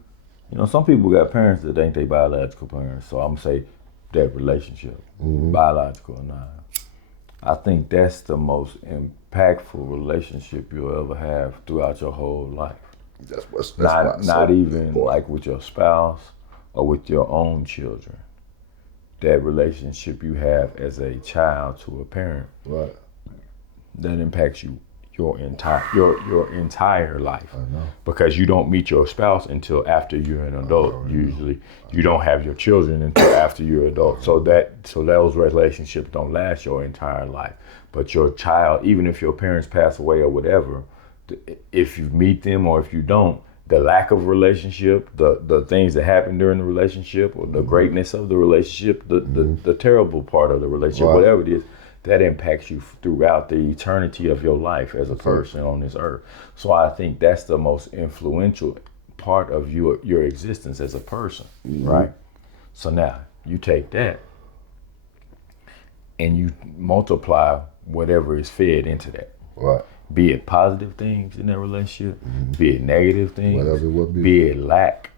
know, some people got parents that ain't their biological parents, so I'm gonna say that relationship, biological or not. I think that's the most impactful relationship you'll ever have throughout your whole life. That's not even like with your spouse or with your own children. That relationship you have as a child to a parent, right, that impacts you your entire life. I know. Because you don't meet your spouse until after you're an adult. Usually, you don't have your children until after you're an adult. So those relationships don't last your entire life. But your child, even if your parents pass away or whatever, if you meet them or if you don't, the lack of relationship, the things that happen during the relationship, or the greatness of the relationship, the terrible part of the relationship, whatever it is, that impacts you throughout the eternity of your life as a person on this earth. So I think that's the most influential part of your existence as a person, right? So now you take that and you multiply whatever is fed into that. Right. Be it positive things in that relationship, be it negative things, whatever it would be it lack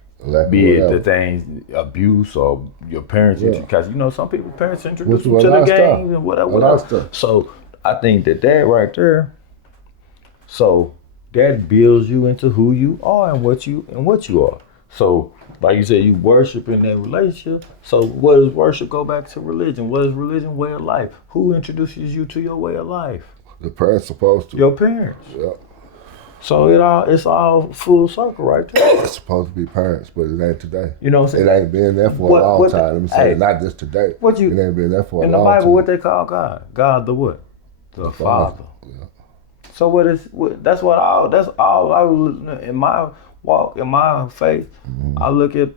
be it the things, abuse or your parents, because you know some people parents introduce them to the games and whatever. So I think that right there, so that builds you into who you are and what you are. So like you said, you worship in that relationship. So what does worship go back to religion? What is religion? Way of life. Who introduces you to your way of life? The parents supposed to. Your parents. Yeah. So it's all full circle right there. It's supposed to be parents, but it ain't today. You know what I'm saying? It ain't been there for a long time. Let me say, hey, not just today. It ain't been there for a in long the Bible, time. what they call God? God the what? The Father. Yeah. So that's all I was in my walk, in my faith. Mm-hmm. I look at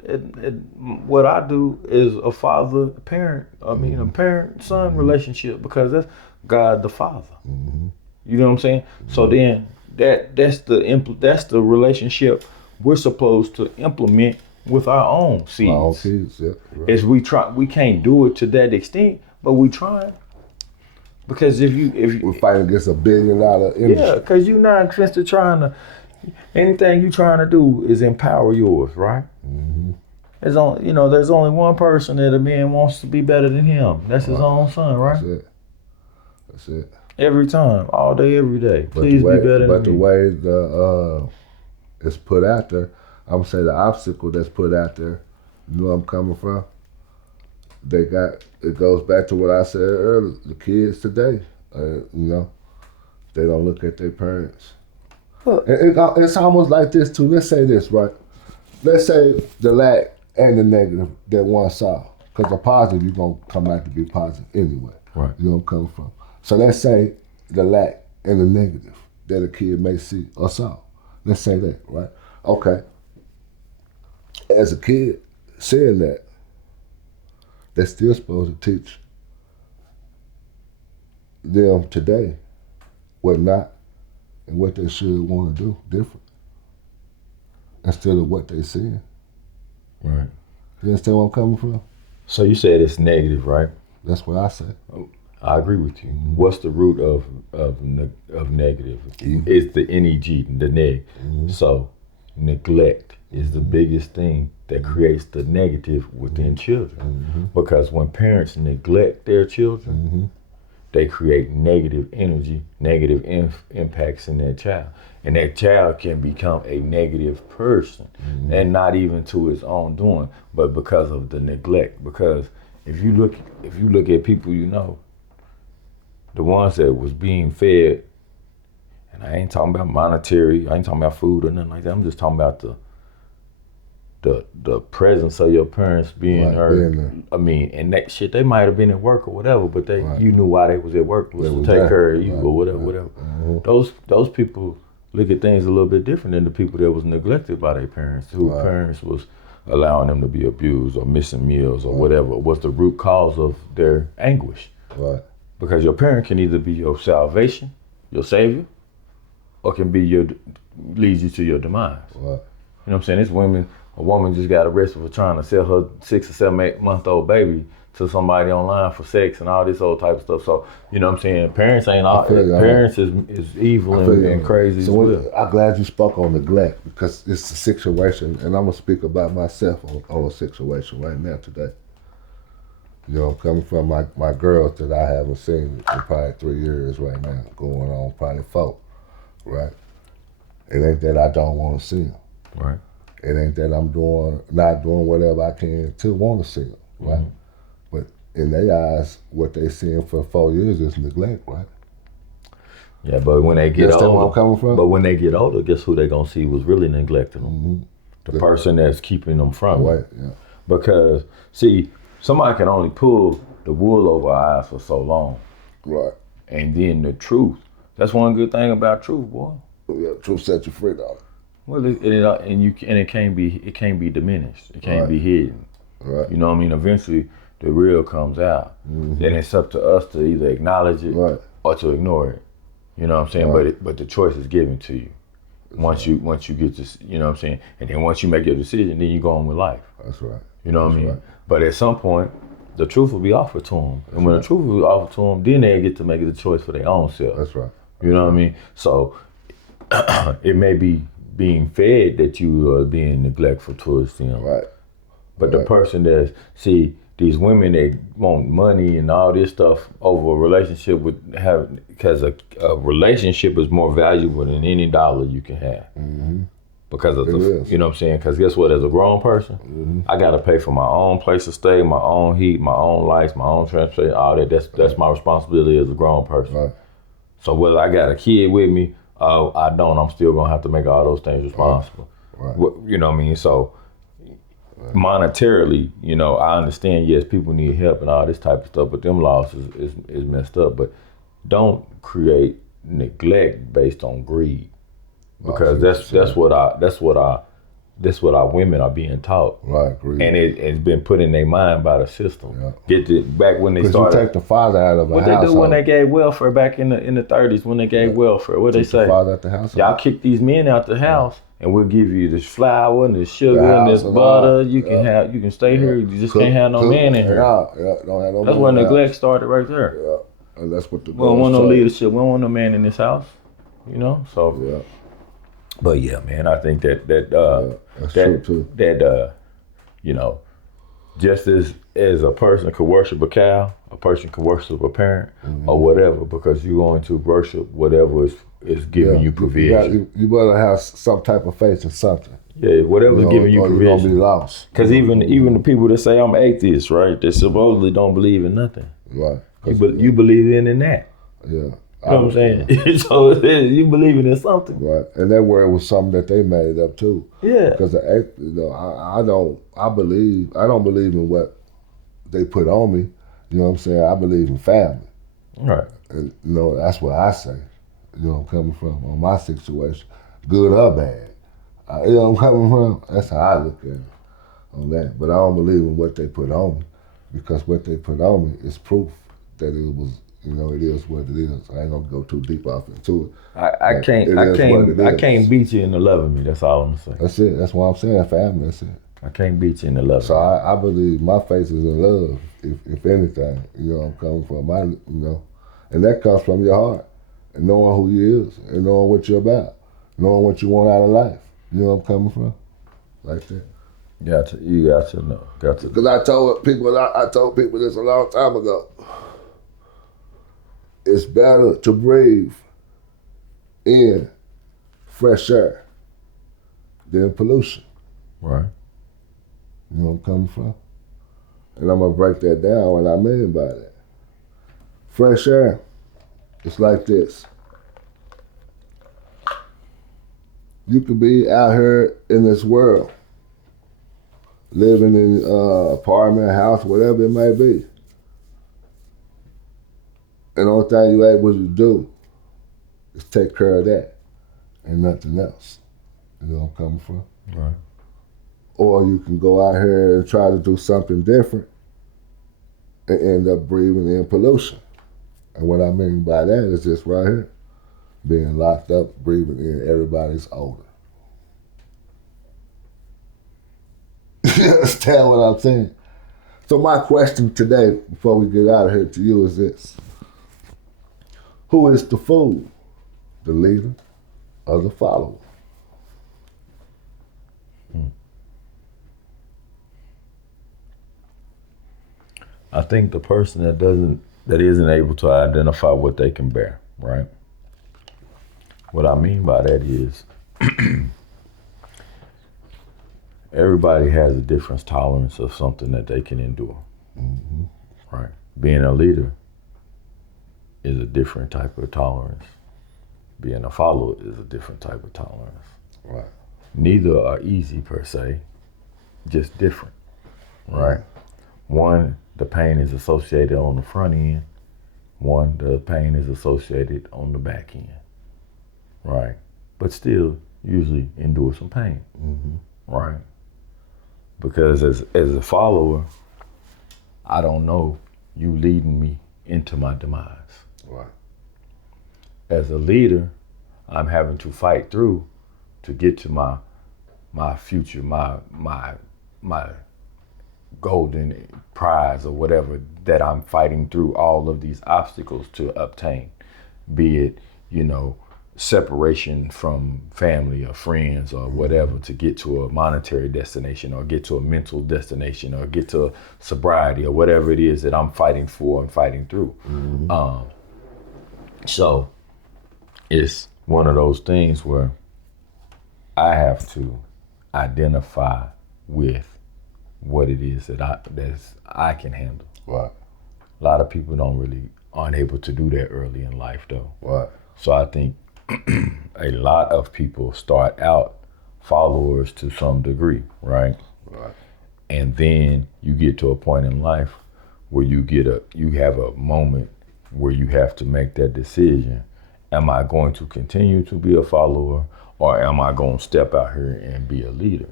what I do is a father-parent. I mean, a parent-son relationship, because that's God the Father. Mm-hmm. You know what I'm saying? So then that's the relationship we're supposed to implement with our own seeds. Our own kids, yeah. Right. As we can't do it to that extent, but we trying. Because if we're fighting against $1 billion industry. Yeah, because you're not interested anything you trying to do is empower yours, right? Mm-hmm. There's only one person that a man wants to be better than him. That's his own son, right? That's it. Every time, all day, every day. Please be better than me. But the way it's put out there, I'm gonna say the obstacle that's put out there, you know where I'm coming from? It goes back to what I said earlier, the kids today, they don't look at their parents. It's almost like this too. Let's say this, right? Let's say the lack and the negative that one saw. Because the positive, you're going to come out to be positive anyway. Right. You know where I'm coming from. So let's say the lack and the negative that a kid may see or saw. Let's say that, right? Okay. As a kid, seeing that, they're still supposed to teach them today what not and what they should want to do different instead of what they seeing. Right. You understand where I'm coming from? So you said it's negative, right? That's what I say. I agree with you. Mm-hmm. What's the root of negative? Mm-hmm. It's the NEG, the neg. Mm-hmm. So neglect is the biggest thing that creates the negative within children. Mm-hmm. Because when parents neglect their children, they create negative energy, negative impacts in their child. And that child can become a negative person, and not even to his own doing, but because of the neglect. Because if you look at people, the ones that was being fed, and I ain't talking about monetary, I ain't talking about food or nothing like that. I'm just talking about the presence of your parents being there. I mean, and that shit, they might have been at work or whatever, but you knew why they was at work was to take care of you or whatever. Mm-hmm. Those people look at things a little bit different than the people that was neglected by their parents, whose parents was allowing them to be abused or missing meals or whatever. What's the root cause of their anguish? Right. Because your parent can either be your salvation, your savior, or can be lead you to your demise. Right. You know what I'm saying? A woman just got arrested for trying to sell her 6 or 7, 8 month old baby to somebody online for sex and all this old type of stuff. So, you know what I'm saying? Parents ain't all, parents is evil and crazy so as well. I'm glad you spoke on neglect, because it's a situation, and I'm gonna speak about myself on a situation right now today. You know, I'm coming from my girls that I haven't seen in probably 3 years right now, going on probably 4, right? It ain't that I don't want to see them. Right. It ain't that I'm not doing whatever I can to want to see them, right? Mm-hmm. But in their eyes, what they seeing for 4 years is neglect, right? Yeah, but when they get older, where I'm coming from? But when they get older, guess who they gonna see was really neglecting them? Mm-hmm. The person that's keeping them from right, it. Yeah. Because see, somebody can only pull the wool over our eyes for so long. Right. And then the truth. That's one good thing about truth, boy. Yeah, truth sets you free, dog. Well, it can't be diminished. It can't be hidden. Right. You know what I mean? Eventually, the real comes out. Mm-hmm. Then it's up to us to either acknowledge it or to ignore it. You know what I'm saying? Right. But the choice is given to you. Once you get this, you know what I'm saying? And then once you make your decision, then you go on with life. That's right. You know what I mean? Right. But at some point, the truth will be offered to them. And when the truth will be offered to them, then they get to make the choice for their own self. That's right. You know what I mean? So it may be being fed that you are being neglectful towards them. Right. But the person these women, they want money and all this stuff over a relationship because a relationship is more valuable than any dollar you can have. Mm-hmm. Because of you know what I'm saying? Because guess what? As a grown person, I got to pay for my own place to stay, my own heat, my own lights, my own transportation, all that. That's my responsibility as a grown person. Right. So whether I got a kid with me, I don't. I'm still gonna have to make all those things responsible. Right. You know what I mean? So monetarily, you know, I understand. Yes, people need help and all this type of stuff, but them laws is messed up. But don't create neglect based on greed, because that's what our women are being taught. Right, greed. And it's been put in their mind by the system. Yeah. Back when they started. You take the father out of a what household. they do when they gave welfare back in the 30s, when they gave welfare, what they say? The father out the household. Y'all kick these men out the house, and we'll give you this flour and this sugar and this butter. You can stay here. You just can't have no man in here. Don't have no. That's where neglect started right there. Yeah, and that's what the. We don't want no leadership. We don't want no man in this house. You know, so. Yeah. But yeah, man, I think that true too. You know, just as a person could worship a cow, a person could worship a parent or whatever, because you're going to worship whatever is giving you provision. You better have some type of faith in something. Yeah, whatever's giving you provision. You're gonna be lost. Because even the people that say I'm atheist, right? They supposedly don't believe in nothing. Right. You believe in that. Yeah. You know what I'm saying? So you believing in something. Right. And that word was something that they made up too. Yeah. Because I don't believe in what they put on me. You know what I'm saying? I believe in family. Right. And you know, that's what I say. You know where I'm coming from on my situation. Good or bad. You know where I'm coming from? That's how I look at it on that. But I don't believe in what they put on me, because what they put on me is proof that it was. You know, it is what it is. I ain't gonna go too deep off into it. I can't beat you into loving me. That's all I'm saying. That's it. That's what I'm saying. Family. That's it. I can't beat you into loving So I believe my faith is in love, if anything. You know, I'm coming from and that comes from your heart, and knowing who you is, and knowing what you're about, knowing what you want out of life. You know where I'm coming from, like that. You got to know. Because I told people this a long time ago. It's better to breathe in fresh air than pollution. Right. You know where I'm coming from? And I'm going to break that down, what I mean by that. Fresh air, it's like this. You could be out here in this world, living in an apartment, house, whatever it may be. And the only thing you're able to do is take care of that and nothing else. You know where I'm coming from? Right. Or you can go out here and try to do something different and end up breathing in pollution. And what I mean by that is this right here, being locked up, breathing in everybody's odor. You understand what I'm saying? So my question today, before we get out of here to you, is this. Who is the fool? The leader or the follower? I think the person that isn't able to identify what they can bear, right? What I mean by that is everybody has a different tolerance of something that they can endure, right? Being a leader is a different type of tolerance. Being a follower is a different type of tolerance. Right. Neither are easy per se, just different, right? One, the pain is associated on the front end. One, the pain is associated on the back end, right? But still, usually endure some pain, right? Because as a follower, I don't know you leading me into my demise. Right. As a leader, I'm having to fight through to get to my future, my golden prize or whatever that I'm fighting through all of these obstacles to obtain, be it, separation from family or friends or whatever, to get to a monetary destination or get to a mental destination or get to sobriety or whatever it is that I'm fighting for and fighting through. So it's one of those things where I have to identify with what it is that I can handle. Right. A lot of people aren't able to do that early in life though. Right. So I think a lot of people start out followers to some degree, right? Right. And then you get to a point in life where you have a moment where you have to make that decision. Am I going to continue to be a follower, or am I going to step out here and be a leader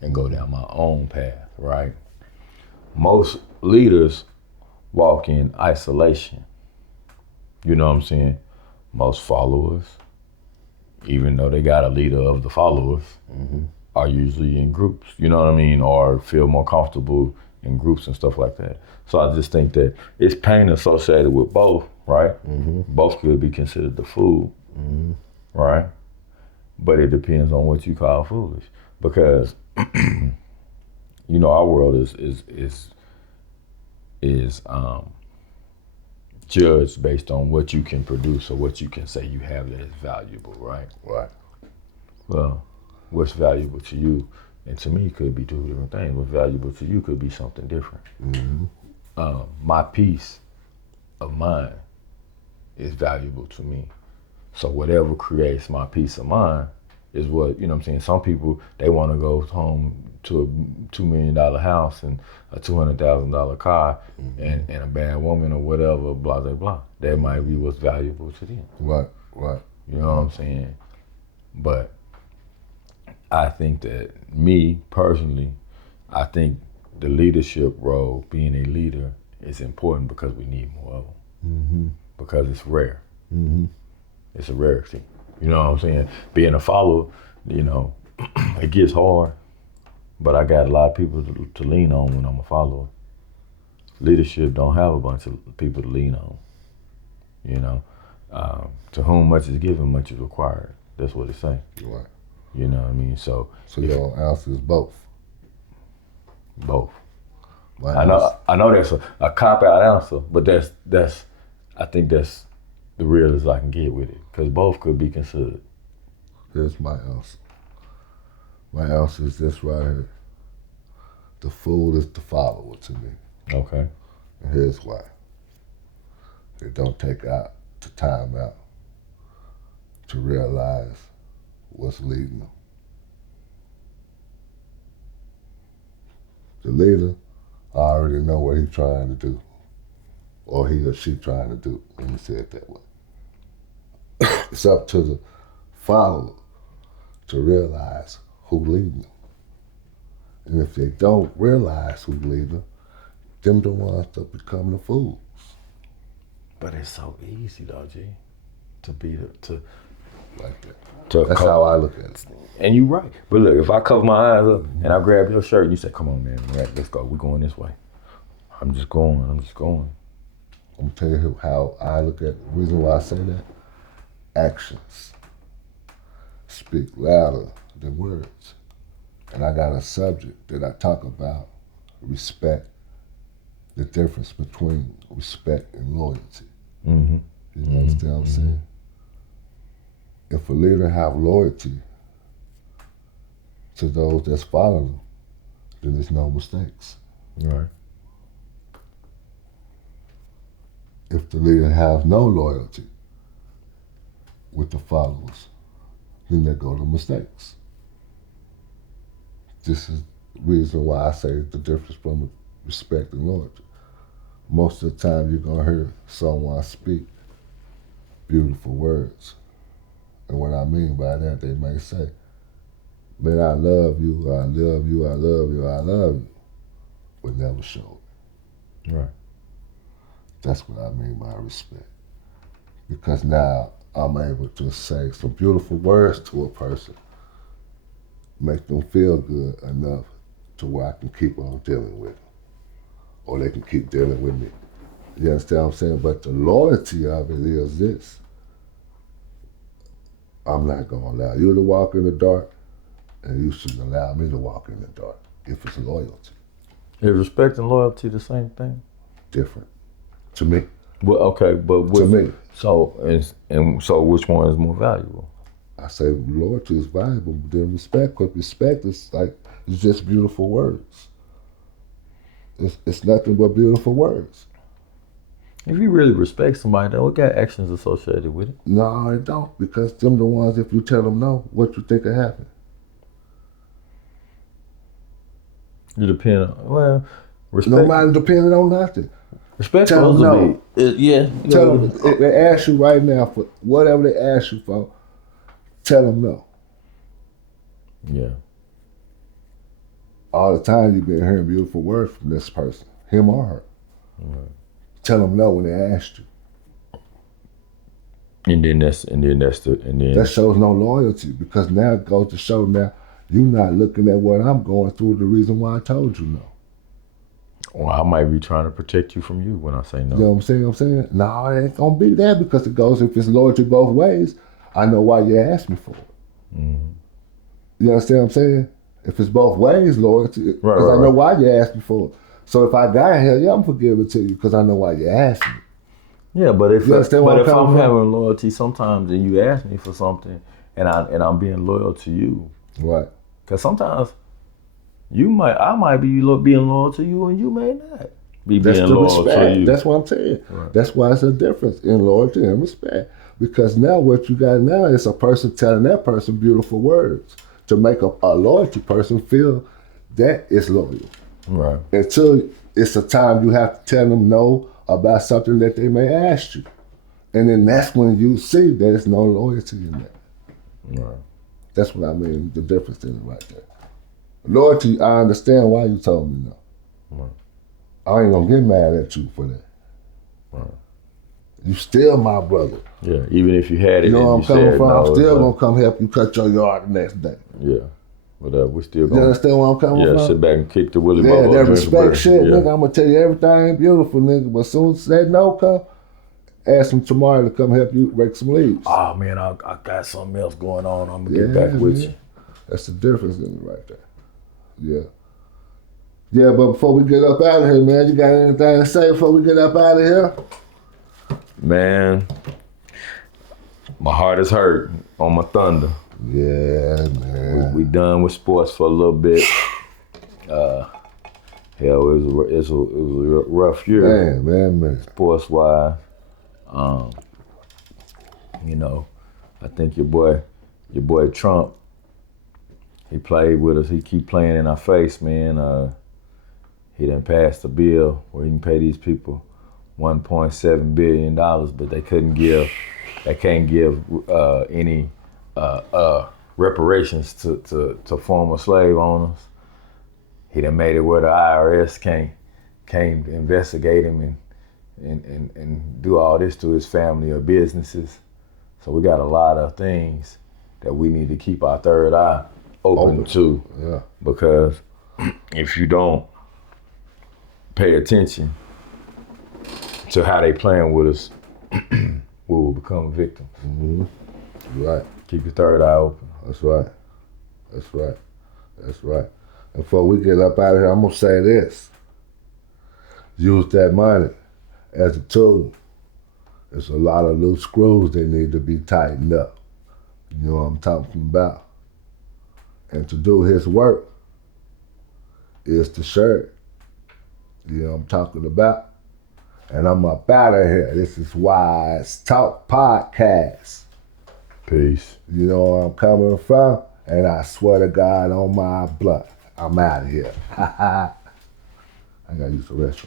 and go down my own path, right? Most leaders walk in isolation. You know what I'm saying? Most followers, even though they got a leader of the followers, are usually in groups, you know what I mean? Or feel more comfortable in groups and stuff like that. So I just think that it's pain associated with both, right? Both could be considered the food, right? But it depends on what you call foolish. Because, you know, our world is judged based on what you can produce or what you can say you have that is valuable, right? Right. Well, what's valuable to you, and to me, could be two different things. What's valuable to you could be something different. My peace of mind is valuable to me. So whatever creates my peace of mind is what, you know what I'm saying? Some people, they want to go home to a $2 million house and a $200,000 car and a bad woman or whatever, blah, blah, blah. That might be what's valuable to them. Right. Right. You know what I'm saying? But I think that me personally, I think the leadership role, being a leader, is important because we need more of them. Because it's rare. It's a rarity. You know what I'm saying? Being a follower, you know, it gets hard, but I got a lot of people to lean on when I'm a follower. Leadership don't have a bunch of people to lean on. You know, to whom much is given, much is required. That's what it say. Right. You know what I mean? So your answer is both. Both. My I know that's a cop-out answer, but that's I think that's the realest I can get with it, because both could be considered. Here's my answer. My answer is this right here. The fool is the follower to me. Okay. And here's why. They don't take out the time out to realize what's leading them. The leader, I already know what he's trying to do, or he or she trying to do. Let me say it that way. It's up to the follower to realize who's leading them. And if they don't realize who's leading them the ones that become the fools. But it's so easy though, G, to be Like that. That's how I look at it. And you right. But look, if I cover my eyes up and I grab your shirt and you say, come on, man, let's go. We're going this way. I'm just going. I'm gonna tell you how I look at it. The reason why I say that, actions speak louder than words. And I got a subject that I talk about, respect, the difference between respect and loyalty. You understand what I'm saying? If a leader have loyalty to those that's following them, then there's no mistakes. Right. If the leader has no loyalty with the followers, then there go the mistakes. This is the reason why I say the difference from respect and loyalty. Most of the time you're gonna hear someone speak beautiful words. And what I mean by that, they may say, man, I love you, I love you, I love you, I love you, but never show it. Right. That's what I mean by respect. Because now I'm able to say some beautiful words to a person, make them feel good enough to where I can keep on dealing with them. Or they can keep dealing with me. You understand what I'm saying? But the loyalty of it is this. I'm not gonna allow you to walk in the dark, and you shouldn't allow me to walk in the dark if it's loyalty. Is respect and loyalty the same thing? Different. To me. Well, okay, but to me. So so which one is more valuable? I say loyalty is valuable than respect, because respect is like, it's just beautiful words. It's nothing but beautiful words. If you really respect somebody, though, it got actions associated with it. No, it don't, because them the ones, if you tell them no, what you think will happen? You depend on, well, respect. Nobody depending on nothing. Respect Tell supposed them to no. be, yeah. Tell them, if they ask you right now for whatever they ask you for, tell them no. Yeah. All the time you've been hearing beautiful words from this person, him or her. Right. Tell them no when they asked you. That shows no loyalty, because now it goes to show now you're not looking at what I'm going through, the reason why I told you no. Well, I might be trying to protect you from you when I say no. You know what I'm saying? No, it ain't gonna be that, because it goes, if it's loyalty both ways, I know why you asked me for it. Mm-hmm. You understand what I'm saying? If it's both ways, loyalty, because I know why you asked me for it. So if I got here, yeah, I'm forgiving to you because I know why you asked me. Yeah, but if I'm from? having loyalty sometimes and you ask me for something and I'm being loyal to you, right? Because sometimes I might be being loyal to you and you may not be being loyal to you. That's what I'm saying. Right. That's why it's a difference in loyalty and respect. Because now what you got now is a person telling that person beautiful words to make a loyalty person feel that it's loyal. Right. Until it's a time you have to tell them no about something that they may ask you. And then that's when you see that there's no loyalty in that. Right. That's what I mean, the difference in it right there. Loyalty, I understand why you told me no. Right. I ain't gonna get mad at you for that. Right. You still my brother. Yeah, even if you had it, you know where I'm coming from. No, I'm still gonna come help you cut your yard the next day. Yeah, but we still gonna. You understand where I'm coming from? Yeah, sit back and kick the willy ball. Yeah, that respect shit, nigga. I'm gonna tell you everything beautiful, nigga. But as soon as that no come, ask him tomorrow to come help you rake some leaves. Oh man, I got something else going on. I'm gonna get back with you. That's the difference in it right there. Yeah. Yeah, but before we get up out of here, man, you got anything to say before we get up out of here? Man, my heart is hurt on my Thunder. Yeah, man. We done with sports for a little bit. Hell, it was a rough year. Man. Sports wise, you know, I think your boy Trump, he played with us. He keep playing in our face, man. He done passed a bill where he can pay these people $1.7 billion, but they can't give any reparations to former slave owners. He done made it where the IRS can't investigate him and do all this to his family or businesses. So we got a lot of things that we need to keep our third eye open to. Yeah. Because if you don't pay attention to how they playing with us, we will become victims. Mm-hmm. Right. Keep your third eye open. That's right. And before we get up out of here, I'm gonna say this. Use that money as a tool. There's a lot of loose screws that need to be tightened up. You know what I'm talking about? And to do his work is to share it. You know what I'm talking about? And I'm up out of here. This is Wise Talk Podcast. Peace. You know where I'm coming from? And I swear to God on my blood, I'm out of here. I gotta use the restroom.